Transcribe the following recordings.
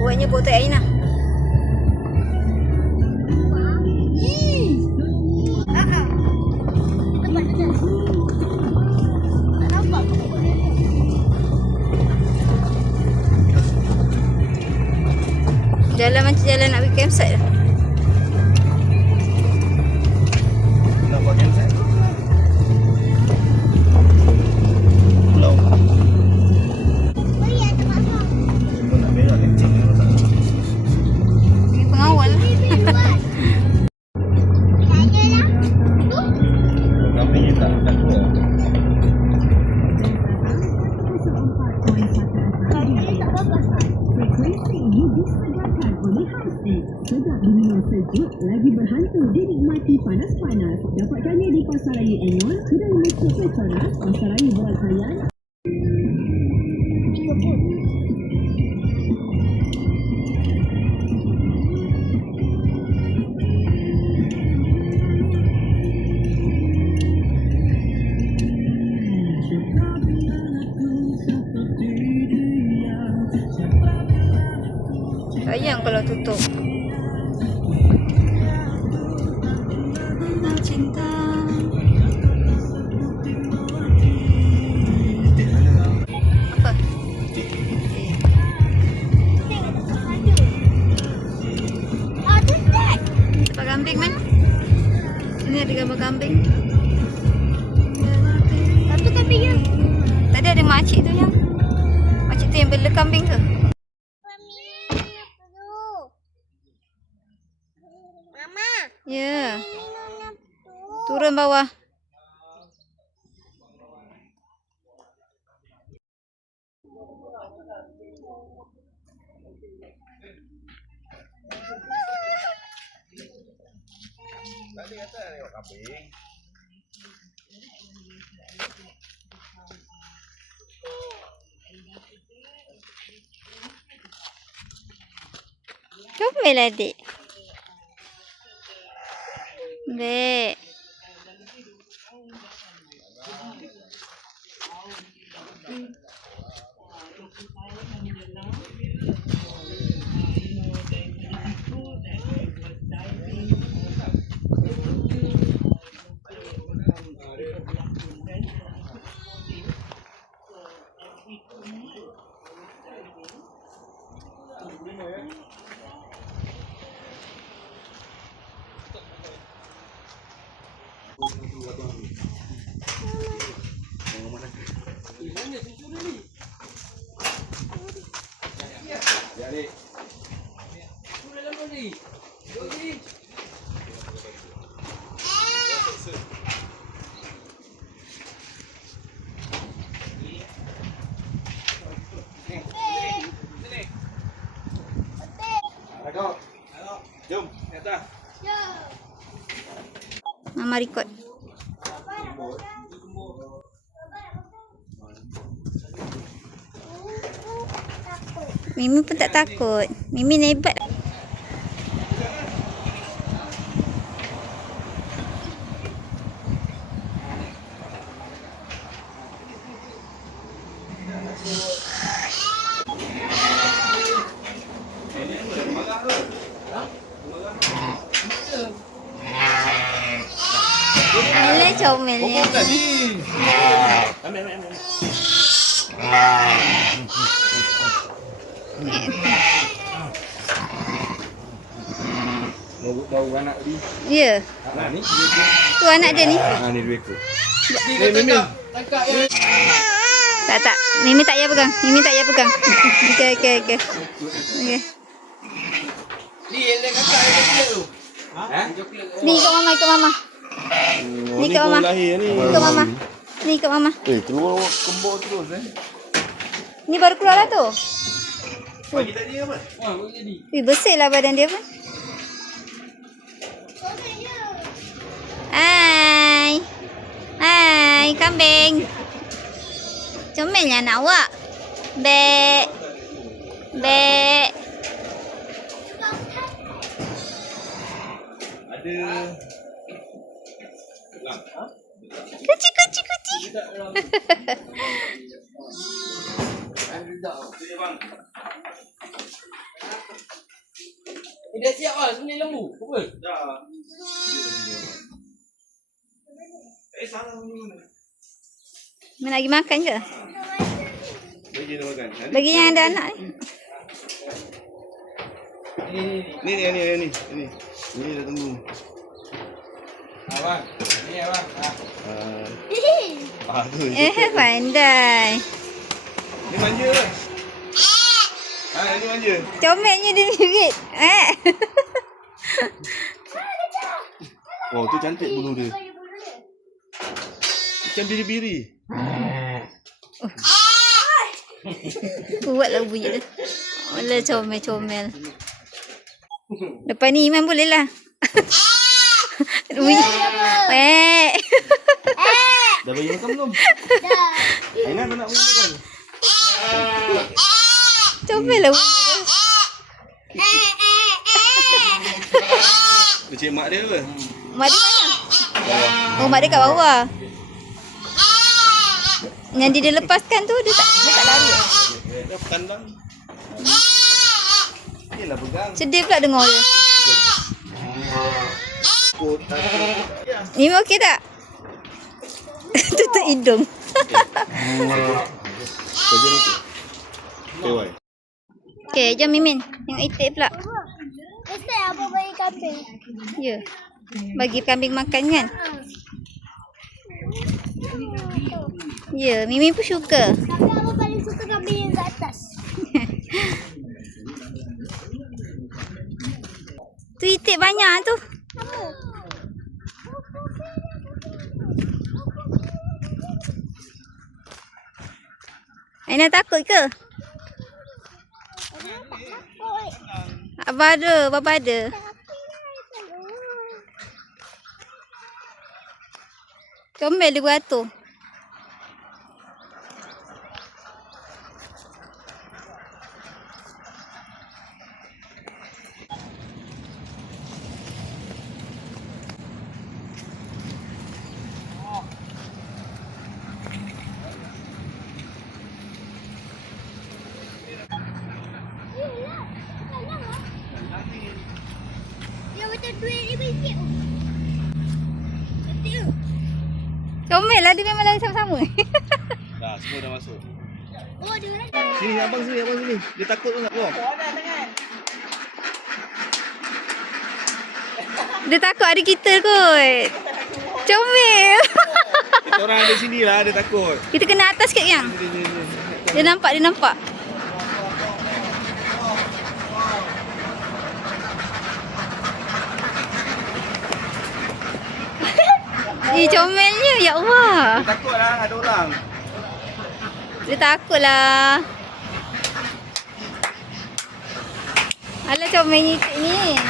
Kuatnya buat Aina. Jalan macam jalan nak pergi campsite lah. Nak buat campsite? Pulau. Cuma nak berak kencing ni masalah. Ini pengawal. Kambing ni tak keluar. Frekuensi ini disegarkan oleh Housedeck. Sedap diminum sejuk, lagi berhantu dinikmati panas-panas. Dapatkannya di Pasaraya N1, Kedai Metro Petronas, Pasaraya Berat Sayan. Sayang kalau tutup. Cinta. Apa? Tempat kambing man? Sini ada gambar kambing. Satu kambingnya. Tadi ada makcik tu yang. Makcik tu yang bela kambing tu. Ya. Turun bawah. Tadi kata nak tengok kambing. Comel adik. Baik. Jom, di atas. Mama record. Mimi pun tak takut. Mimi hebat. Boleh comelnya. Bau anak tadi. Ya. Ni. Tu anak dia ni. Ni dua ekor. Mimi. Tangkap ya. Tak. Mimi tak payah pegang. Okey. Okey. Ni yang dia kakak yang coklat tu. Ha? Ni ikut mama. Ni kat mama. lahir ni. Ni kat mama. Ni kat mama. Keluar kembur terus Ni baru keluar lah tu. Pagi tadi apa? Wah, boleh jadi. Bersih lah badan dia pun. Hai. Hai, kambing. Comelnya anak awak. Bek. Bek. Ada. Kuci, kuci, kuci. Dah siap lah, sebenarnya lembu. Apa? Dah. Salah ni mana? Mana lagi makan ke? Bagi dia makan. Bagi yang ada anak ni. Ni. Ni dah tunggu. Abang. Ni abang. Tu. Pandai. Ni manja ke? Ni manja. Comelnya dia mirip. Oh, tu cantik bulu dia. Macam biri-biri. Kuatlah bunyi dia. Alah comel-comel. Lepas ni Iman boleh lah. Bunyi. Dah bagi makan belum? Dah. Aina tak nak bagi makan. Comel lah bunyi dia. Dia cik mak dia ke? Mak dia mana? Oh, mak dia kat bawah. Yang dia lepaskan tu dia tak lari. Dah kandang. Inilah pegang. Sedih pula dengar dia. Kotak. Ni okey tak? Tutup hidung. Kerja ni. Why? Okey, jom Mimin. Tengok itik pula. Mesti apa bagi kambing? Ya. Bagi kambing makan kan? Ya, Mimin pun suka. Tapi apa paling suka kambing yang kat atas? Tu itik banyak tu. Aina takut ke? Abah ada, bapa ada. Comel dia beratur. Dia macam duit RM5. Betul. Comel lah, dia memang lari sama-sama. Dah, semua dah masuk. Oh, dia orang. Sini abang sini. Dia takut tu nak keluar. Dia takut ada kita kot. Comel. Kita orang ada sini lah, dia takut. Kita kena atas sikit yang. Dia nampak, dia nampak. Comelnya, ya Allah. Dia takut lah, ada orang. Dia takut lah. Alah comelnya itik ni.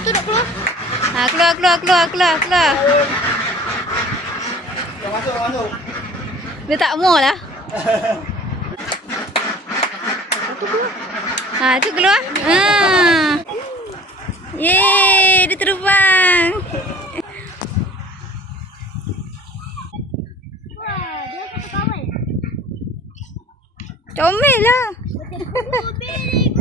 Itu nak keluar. Ha, keluar. Dah masuk. Dia tak mau lah. Ha, tu keluar. Ha. Yeay, dia terbang. Wah, dia satu kawan. Comel lah. Gudil.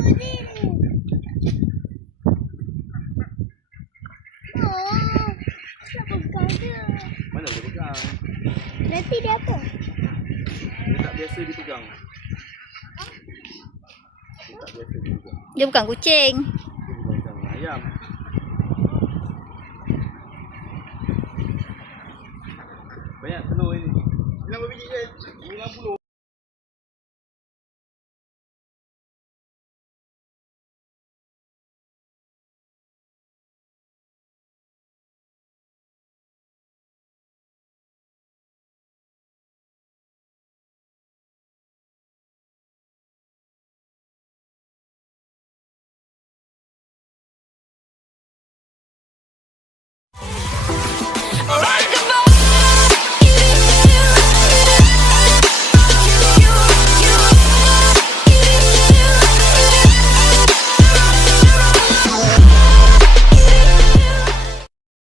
Oh, nak pegang dia. Mana dia pegang? Nanti dia apa? Dia tak biasa dipegang. Dia bukan kucing. Dia pegang ayam. Banyak telur ini. Berapa biji je? 50.